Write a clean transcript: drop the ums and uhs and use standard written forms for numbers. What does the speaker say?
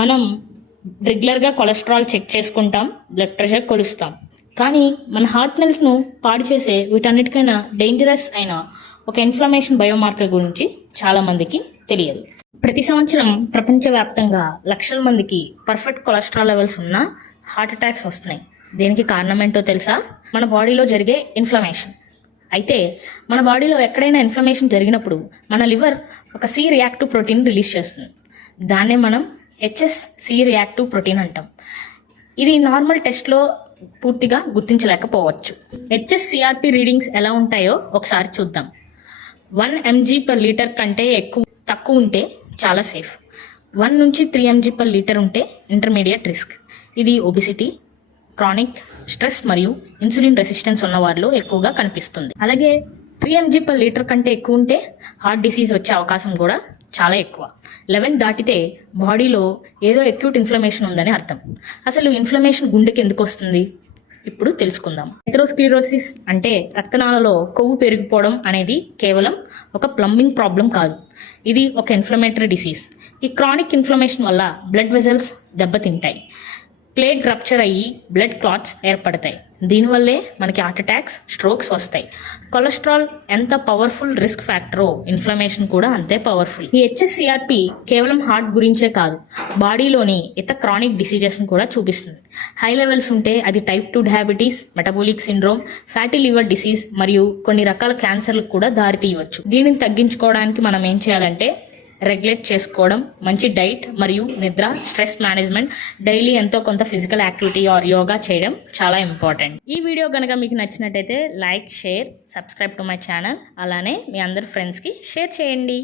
మనం రెగ్యులర్గా cholesterol check చేసుకుంటాం, బ్లడ్ ప్రెషర్ కొలుస్తాం. కానీ మన హార్ట్ హెల్త్ను పాడు చేసే వీటన్నిటికైనా డేంజరస్ అయిన ఒక ఇన్ఫ్లమేషన్ బయోమార్కర్ గురించి చాలామందికి తెలియదు. ప్రతి సంవత్సరం ప్రపంచవ్యాప్తంగా లక్షల మందికి పర్ఫెక్ట్ కొలెస్ట్రాల్ లెవెల్స్ ఉన్న హార్ట్ అటాక్స్ వస్తున్నాయి. దీనికి కారణం ఏంటో తెలుసా? మన బాడీలో జరిగే ఇన్ఫ్లమేషన్. అయితే మన బాడీలో ఎక్కడైనా ఇన్ఫ్లమేషన్ జరిగినప్పుడు మన లివర్ ఒక సి రియాక్టివ్ ప్రోటీన్ రిలీజ్ చేస్తుంది. దాన్నే మనం HSC రియాక్టివ్ ప్రోటీన్ అంటాం. ఇది నార్మల్ టెస్ట్లో పూర్తిగా గుర్తించలేకపోవచ్చు. HSCRP రీడింగ్స్ ఎలా ఉంటాయో ఒకసారి చూద్దాం. 1 mg/లీటర్ కంటే తక్కువ ఉంటే చాలా సేఫ్. 1 నుంచి 3 mg/లీటర్ ఉంటే ఇంటర్మీడియట్ రిస్క్. ఇది ఒబిసిటీ, క్రానిక్ స్ట్రెస్ మరియు ఇన్సులిన్ రెసిస్టెన్స్ ఉన్న వారిలో ఎక్కువగా కనిపిస్తుంది. అలాగే 3 mg/లీటర్ కంటే ఎక్కువ ఉంటే హార్ట్ డిసీజ్ వచ్చే అవకాశం కూడా చాలా ఎక్కువ. 11 దాటితే బాడీలో ఏదో అక్యూట్ ఇన్ఫ్లమేషన్ ఉందని అర్థం. అసలు ఇన్ఫ్లమేషన్ గుండెకి ఎందుకు వస్తుంది ఇప్పుడు తెలుసుకుందాం. ఎథెరోస్క్లెరోసిస్ అంటే రక్తనాళాలలో కొవ్వు పెరిగిపోవడం అనేది కేవలం ఒక ప్లంబింగ్ ప్రాబ్లం కాదు. ఇది ఒక ఇన్ఫ్లమేటరీ డిసీజ్. ఈ క్రానిక్ ఇన్ఫ్లమేషన్ వల్ల బ్లడ్ వెజల్స్ దెబ్బతింటాయి, ప్లేగ్ రప్చర్ అయ్యి బ్లడ్ క్లాట్స్ ఏర్పడతాయి. దీనివల్లే మనకి హార్ట్ అటాక్స్, స్ట్రోక్స్ వస్తాయి. కొలెస్ట్రాల్ ఎంత పవర్ఫుల్ రిస్క్ ఫ్యాక్టరో ఇన్ఫ్లమేషన్ కూడా అంతే పవర్ఫుల్. ఈ HSCRP కేవలం హార్ట్ గురించే కాదు, బాడీలోని ఇతర క్రానిక్ డిసీజెస్ని కూడా చూపిస్తుంది. హై లెవెల్స్ ఉంటే అది type 2 diabetes, metabolic syndrome, fatty liver disease మరియు కొన్ని రకాల క్యాన్సర్లకు కూడా దారితీయవచ్చు. దీనిని తగ్గించుకోవడానికి మనం ఏం చేయాలంటే రెగ్యులేట్ చేసుకోవడం, మంచి డైట్ మరియు నిద్ర, స్ట్రెస్ మేనేజ్మెంట్, డైలీ ఎంతో కొంత ఫిజికల్ యాక్టివిటీ ఆర్ యోగా చేయడం చాలా ఇంపార్టెంట్. ఈ వీడియో కనుక మీకు నచ్చినట్టయితే like, share, subscribe to my channel. అలానే మీ అందరి ఫ్రెండ్స్కి షేర్ చేయండి.